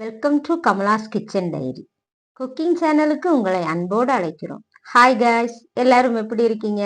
Welcome to Kamala's kitchen diary cooking சேனலுக்கு உங்களை அன்போடு அழைக்கிறோம். ஹாய் காய்ஸ் எல்லாரும் எப்படி இருக்கீங்க?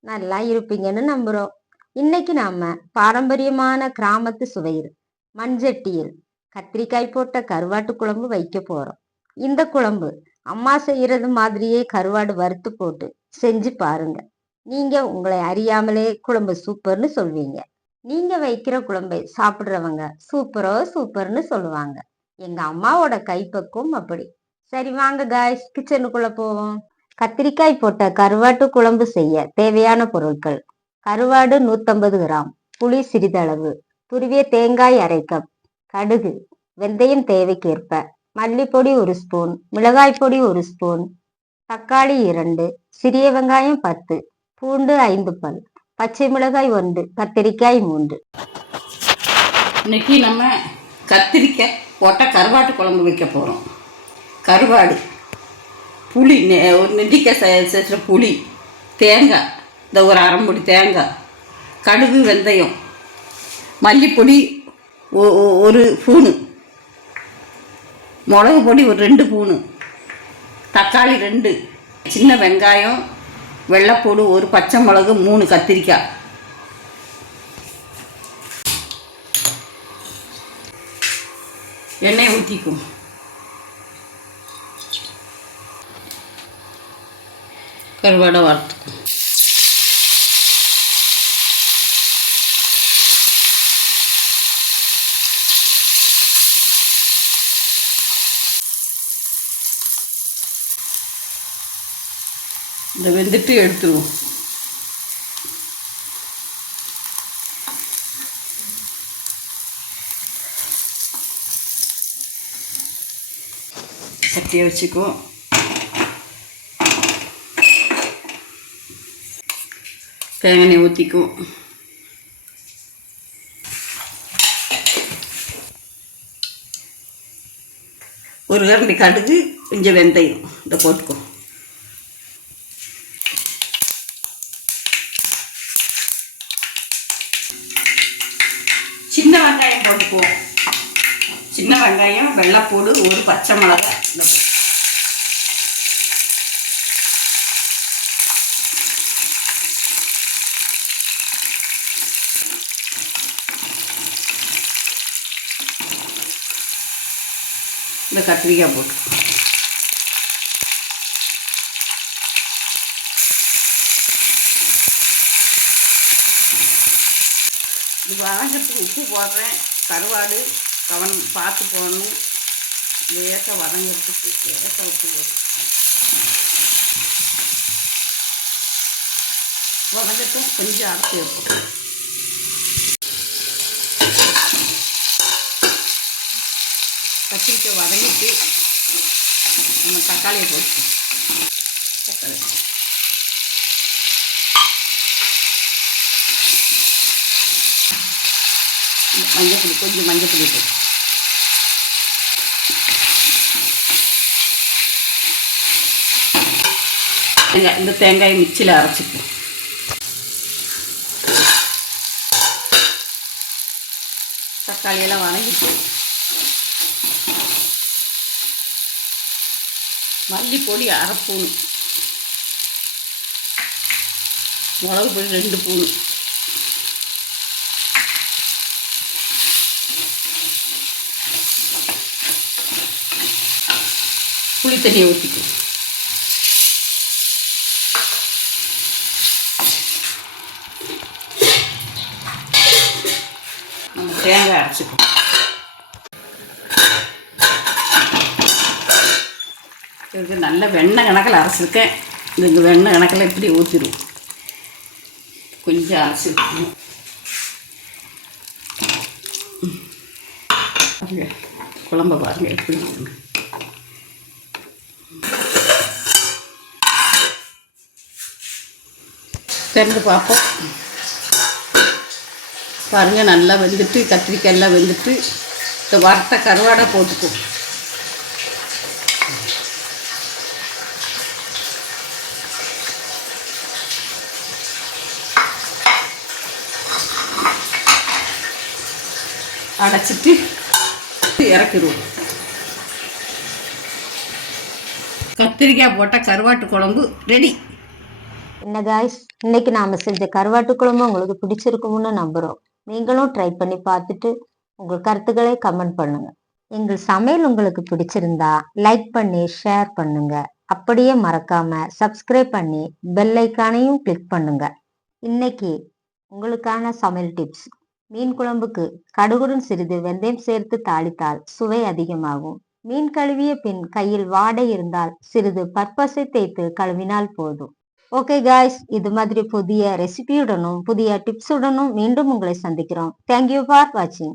நல்லா இருப்பீங்கன்னு நம்புகிறோம் இன்னைக்கு நாம பாரம்பரியமான கிராமத்து சுவையில் மண்சட்டியில் கத்திரிக்காய் போட்ட கருவாட்டு குழம்பு வைக்க போகிறோம் இந்த குழம்பு அம்மா செய்கிறது மாதிரியே கருவாடு வறுத்து போட்டு செஞ்சு பாருங்க. நீங்க உங்களை அறியாமலே குழம்பு சூப்பர்னு சொல்வீங்க. நீங்க வைக்கிற குழம்பை சாப்பிட்றவங்க சூப்பரோ சூப்பர்னு சொல்லுவாங்க. எங்க அம்மாவோட கைப்பக்குவம் அப்படி. சரி வாங்க காய்ஸ் கிச்சனுக்குள்ள போவோம். கத்திரிக்காய் போட்ட கருவாட்டு குழம்பு செய்ய தேவையான பொருட்கள். கருவாடு நூத்தம்பது கிராம். புளி சிறிதளவு. துருவிய தேங்காய் அரை கப் கடுகு. வெந்தயம் தேவைக்கேற்ப. மல்லிப்பொடி ஒரு ஸ்பூன் மிளகாய் பொடி ஒரு ஸ்பூன் தக்காளி இரண்டு. சிறிய வெங்காயம் பத்து. பூண்டு ஐந்து பல். பச்சை மிளகாய் ஒன்று. கத்திரிக்காய் மூன்று. இன்னைக்கு நம்ம கத்திரிக்காய் போட்டால் கருவாட்டு குழம்பு வைக்க போகிறோம். கருவாடு புளி நெ- ஒரு நெல்லிக்காய் சைஸில் புளி தேங்காய் இந்த ஒரு அரைமுடி தேங்காய் கடுகு வெந்தயம் மல்லிப்பொடி ஒ- ஒரு பூணு மிளகு பொடி ஒரு ரெண்டு பூணு தக்காளி ரெண்டு சின்ன வெங்காயம் வெள்ளைப்பூடு ஒரு பச்சை மிளகு மூணு கத்திரிக்காய். எண்ணெய் ஊற்றிக்கும் கருவாடை வறுத்துக்கும். இந்த வெந்துட்டு எடுத்துருவோம். சட்டியை வச்சுக்குவோம் தேங்காய் ஊற்றிக்குவோம் ஒரு கரண்டி கடுகு கொஞ்சம் வெந்தயம். இதை போட்டுக்கோ. சின்ன வெங்காயம் போட்டுக்குவோம். சின்ன வெங்காயம் வெள்ளைப்பூடு ஒரு பச்சை மிளகாய். இந்த இந்த கத்திரிக்காய் போட்டு. இது வாங்கிறதுக்கு உப்பு போடுறேன். கருவாடு கவனம் பார்த்து போடணும். லேசாக வதங்கிறதுக்கு லேசாக உப்பு போட்டு. வதங்கட்டும் கொஞ்சம் அரைச்சி வைப்போம் கத்திரிக்காய் வதங்கிட்டு நம்ம தக்காளியை போட்டு தக்காளி. மஞ்சள் கொஞ்சம் மஞ்சள் பொடி போட்டு தேங்காய் இந்த தேங்காயை மிக்சியில் அரைச்சிப்போம் தக்காளியெல்லாம் வணங்கிட்டு. மல்லிப்பொடி அரை ஸ்பூனு. மிளகு பொடி ரெண்டு பூணு புளி தண்ணியை ஊற்றிக்கும் தேங்காய் அரைச்சிக்கும் இது நல்ல வெண்ணெய் கணக்கில் அரைச்சிருக்கேன். இது இந்த வெண்ணெய் கணக்கில் இப்படி ஊற்றிடும் கொஞ்சம் அரைச்சிருக்கணும் குழம்ப பாருங்க எப்படி திறந்து பார்ப்போம். பாருங்க நல்லா வெந்துட்டு கத்திரிக்காய் எல்லாம் வெந்துட்டு இந்த வறுத்த கருவாடை போட்டுக்கும் அடைச்சிட்டு இறக்கிடுவோம். கத்திரிக்காய் போட்ட கருவாட்டு குழம்பு ரெடி என்ன காய்ஸ் இன்னைக்கு நாம செஞ்ச கருவாட்டு குழம்பு உங்களுக்கு பிடிச்சிருக்கும்னு நம்புறோம். நீங்களும் ட்ரை பண்ணி பார்த்துட்டு உங்கள் கருத்துக்களை கமெண்ட் பண்ணுங்க. எங்கள் சமையல் உங்களுக்கு பிடிச்சிருந்தா லைக் பண்ணி ஷேர் பண்ணுங்க. அப்படியே மறக்காம சப்ஸ்கிரைப் பண்ணி பெல் ஐக்கானையும் கிளிக் பண்ணுங்க. இன்னைக்கு உங்களுக்கான சமையல் டிப்ஸ் மீன் குழம்புக்கு கடுகுடன் சிறிது வெந்தயம் சேர்த்து தாளித்தால் சுவை அதிகமாகும். மீன் கழுவிய பின் கையில் வாடை இருந்தால் சிறிது பற்பசை தேய்த்து கழுவினால் போதும். ஓகே காய்ஸ் இது மாதிரி புதிய ரெசிபியுடனும் புதிய டிப்ஸுடனும் மீண்டும் உங்களை சந்திக்கிறோம். தேங்க்யூ ஃபார் வாட்சிங்